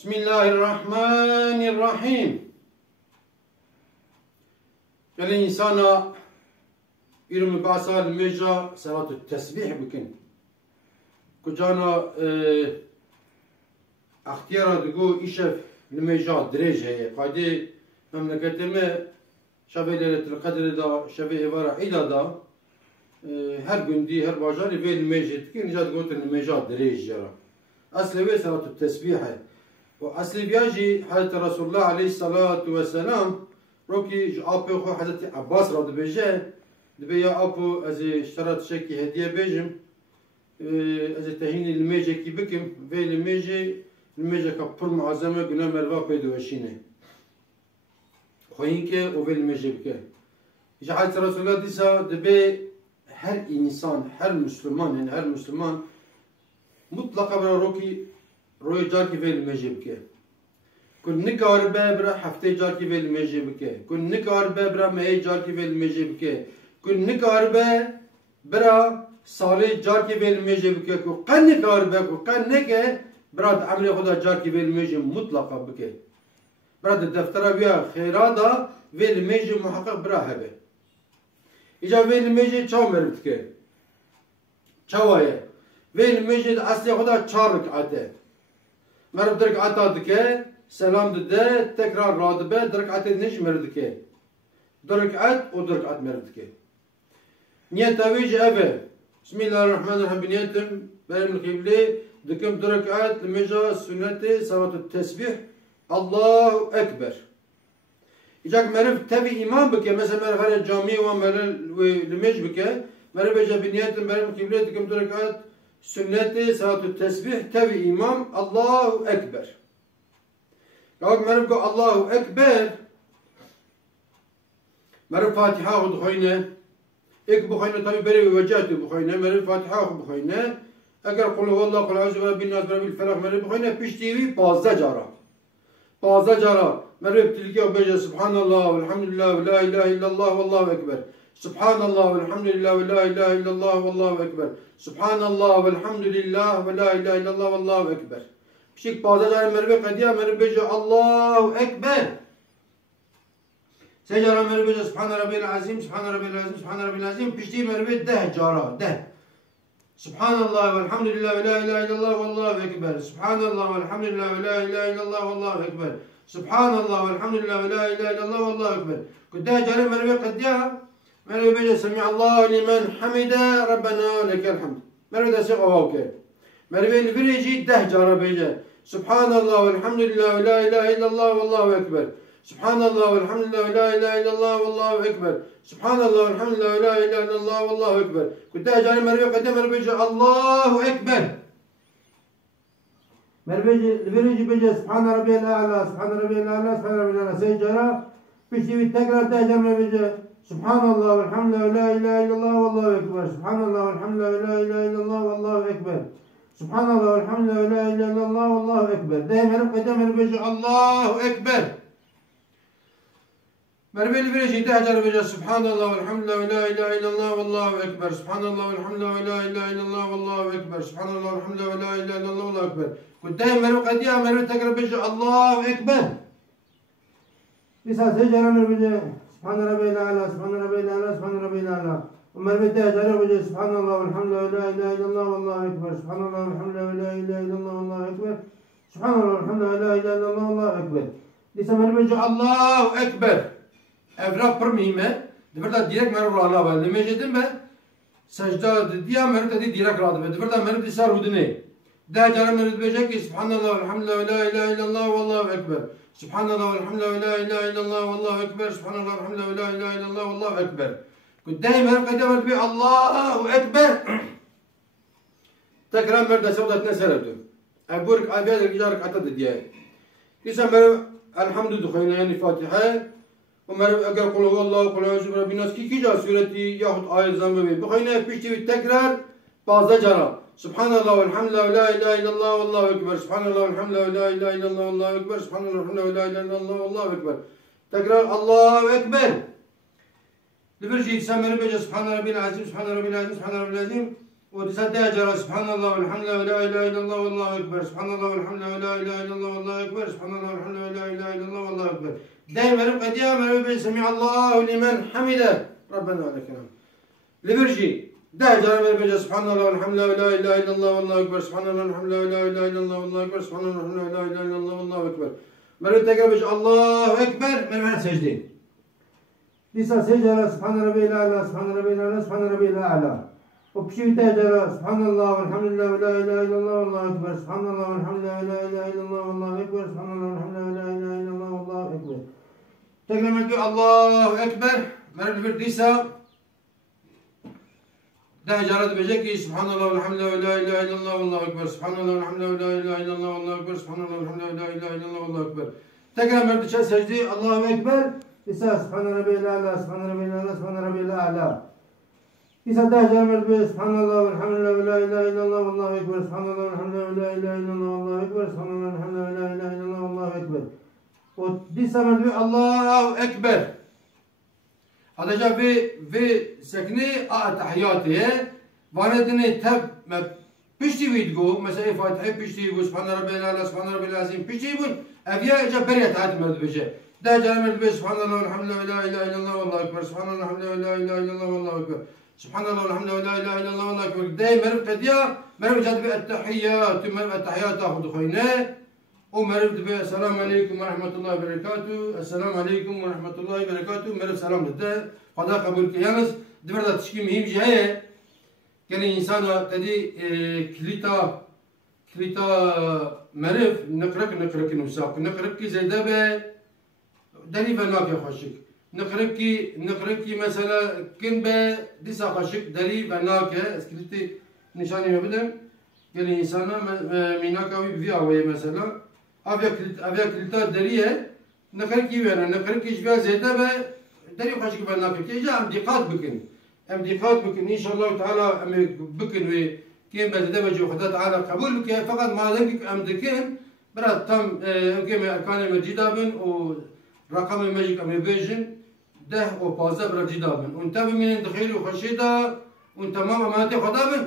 Bismillahirrahmanirrahim. Yani insana yirmi basal meja salatü tesbih bikin. Kucana ahtiyara digu işef meja derece. Kaydı memleketime şabe leyletul kadri da şabe evara ida da her gün di her bajari ve mejet ki nijat gotin meja derece. Aslı ve salatü tesbih. وأصل بيجي حضرت رسول الله عليه الصلاة والسلام روكي أبو خو حضرت عباس رضي بيجي دبيا أبو أزي اشترت شكي هدية بيجم أزي تهيني الميجي كي بكم في الميجي كبر معظمة قلنا مروا بيدو وشينه خوينك وفي الميجي بك يجي حضرت رسول الله ديسا دبي هر إنسان هر مسلمان يعني هر مسلمان مطلقا برا روكي روی جار کی ویل میجی بکه کن نکار ببرا هفته جار کی ویل میجی بکه کن نکار ببرا مهی جار کی ویل میجی بکه کن نکار ببرا سالی جار کی ویل میجی بکه کو قن نکار به کو قن نکه براد عمل خدا جار کی ویل میجی مطلقا بکه براد دفتر بیا خیرادا ویل میجی محقق برا هبه ایجا ویل میجی چاو مرد که چاوایه ویل میجی اصلی خدا 4 رکعته مرد درک عطا دکه سلام دده تکرار راد به درک عطا نش مرد که درک عط و درک عط مرد که نیت اویج اوه بسم الله الرحمن الرحیم نیتم بریم القبله دکم درک عط لمجا سنت صلات التسبیح الله اکبر ایجاک مرف تبی ایمان بکه مثلا مرف هر جامعه و مرل لمج بکه مرف بجا بنیتم بریم القبله دکم درک عط sünneti salatü tesbih tevi imam Allahu Ekber. Kavak merhaba ko Allahu Ekber merhaba Fatiha u dukhayne ek bukhayne tabi beri vecahtu bukhayne merhaba Fatiha u bukhayne eğer kulu vallahu kulu azu ve bin nas bil felak merhaba bukhayne piştivi 15 cara 15 cara merhaba tilki o beje subhanallah velhamdülillah ve la ilahe illallah vallahu ekber Subhanallah velhamdülillah ve la ilahe illallah vallahu ekber. Subhanallah velhamdülillah ve la ilahe illallah vallahu ekber. Pişik bazıları merve kadiya merve Allahu ekber. Secara merve Subhan Rabbil azim, Subhan Rabbil azim, Subhan Rabbil azim. Pişti merve de cara de. Subhanallah velhamdülillah ve la ilahe illallah vallahu ekber. Subhanallah velhamdülillah ve la ilahe illallah vallahu ekber. Subhanallah velhamdülillah ve la ilahe illallah vallahu ekber. Kudda cara merve kadiya مرة بيجي سمع الله لمن حمده ربنا لك الحمد مرة ده شيء أوكي مرة بيجي ده جارة بيجي سبحان الله والحمد لله ولا إله إلا الله والله أكبر سبحان الله والحمد لله ولا إله إلا الله والله أكبر سبحان الله والحمد لله ولا إله إلا الله والله أكبر كنت جاري مرة قدام مرة بيجي الله أكبر مرة بيجي سبحان ربي الأعلى سبحان ربي الأعلى سبحان ربي الأعلى سيجارة بيجي تكرر ده مرة بيجي سبحان الله والحمد لله ولا إله إلا الله والله أكبر سبحان الله والحمد لله ولا إله إلا الله والله أكبر سبحان الله والحمد لله ولا إله إلا الله والله أكبر دائما قدام البيج الله أكبر مربي البيج تهجر البيج سبحان الله والحمد لله ولا إله إلا الله والله أكبر سبحان الله والحمد لله ولا إله إلا الله والله أكبر سبحان الله والحمد لله ولا إله إلا الله والله أكبر كنت دائما قدام مربي تقرأ البيج الله أكبر لسه سجل مربي سبحان ربي الأعلى سبحان ربي الأعلى سبحان ربي الأعلى وما البداية جرب سبحان الله والحمد لله ولا إله إلا الله والله أكبر سبحان الله والحمد لله ولا إله إلا الله والله أكبر سبحان الله والحمد لله ولا إله إلا الله والله أكبر لسه ما نبجي الله أكبر أفراد برميمة دفردا ديرك مرة رانا بل لما جدين بل سجدة ديا مرة دي ديرك رانا بل دفردا مرة دي صار ودني ده جرب مرة بيجي سبحان الله والحمد لله ولا إله إلا الله والله أكبر سبحان الله والحمد لله ولا إله إلا الله والله أكبر سبحان الله والحمد لله ولا إله إلا الله والله أكبر كنت دائما قدمت بي الله أكبر تكرم مرد سودة نسرته أقولك أبيض الجارك عتد دياي يسمى الحمد دخينا يعني فاتحة ومر أقول قل هو الله قل أعوذ برب الناس كي جا سورتي ياخد آية زنبه بخينا بيشتي بالتكرار بعض جرى سبحان الله والحمد لله ولا إله إلا الله والله أكبر سبحان الله والحمد لله ولا إله إلا الله والله أكبر سبحان الله والحمد لله ولا إله إلا الله والله أكبر تكرار الله أكبر لبرجي سمر بيجي سبحان ربي العظيم سبحان ربي العظيم سبحان ربي العظيم وتصدق جرى سبحان الله والحمد لله ولا اله الا الله والله اكبر سبحان الله والحمد لله ولا اله الا الله والله اكبر سبحان الله والحمد لله ولا اله الا الله والله اكبر دائما ربقى دائما سمع الله لمن حمده ربنا ولك الحمد لبرجي ده جرى بيجي سبحان الله والحمد لله ولا اله الا الله والله اكبر سبحان الله والحمد لله ولا اله الا الله والله اكبر سبحان الله والحمد لله ولا اله الا الله والله اكبر مرة تقرا بيجي الله اكبر من سجدين لسا سجد سبحان ربي الاعلى سبحان ربي الاعلى سبحان ربي الاعلى وبشي تهجر سبحان الله والحمد لله ولا اله الا الله والله اكبر سبحان الله والحمد لله ولا اله الا الله والله اكبر سبحان الله والحمد لله ولا اله الا الله والله اكبر تكلمت الله اكبر مرة الفرديسة ده جرت بجكي سبحان الله والحمد لله ولا اله الا الله والله اكبر سبحان الله والحمد لله ولا اله الا الله والله اكبر سبحان الله والحمد لله ولا اله الا الله والله اكبر تكلمت سجدي الله اكبر لسا سبحان ربي الاعلى سبحان ربي الاعلى سبحان ربي الاعلى يصدق جامع البيت سبحان الله والحمد لله ولا اله الا الله والله اكبر سبحان الله والحمد لله ولا اله الا الله والله اكبر سبحان الله والحمد لله ولا اله الا الله والله اكبر ودي سمع البيت الله اكبر هذا جاء في سكني تحياته واردني تب ما بيشتي ويدقو مثلا فاتحه بيشتي سبحان ربي الاعلى سبحان ربي العظيم بيشتي يقول افيا اجا بريت هذا مرد بيجي ده جامع البيت سبحان الله والحمد لله ولا اله الا الله والله اكبر سبحان الله والحمد لله ولا اله الا الله والله اكبر سبحان الله والحمد لله ولا اله الا الله والله اكبر دائما مرب قديا مرب جات بالتحيات مرب التحيات تاخذ خوينا ومرب السلام عليكم ورحمه الله وبركاته السلام عليكم ورحمه الله وبركاته مرب سلام ده خدا قبول كيانس دبر تشكي مهم جايه كان انسان تدي كليتا مرب نقرك نوساق نقرك زيدا به دليل فناك يا خشك نقركي مثلا كن به ديسا خشك دلي بناك اسكريتي نشاني ما بدم قال انسان ميناك او بفيا وي مثلا افيا كلتا دليه نقركي وانا نقركي شبه زياده به دلي خشك بناك كي جا ام دقات بكن ان شاء الله تعالى ام بكن وي كين بدأ بجو خدا تعالى قبول بك فقط ما ذنبك ام دكن برا تم كم اركان المجيده بن و رقم المجيك ام بيجن ده و 15 برا جدا بن وانت من دخيل وخشيدا وانت ما امانتي خدا بن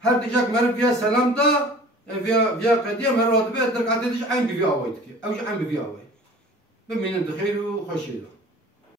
هر ديجاك مر فيها سلام دا فيها قديه مرات به درك عددش عين بفيها ويتك او عين بفيها وي بمن دخيل وخشيدا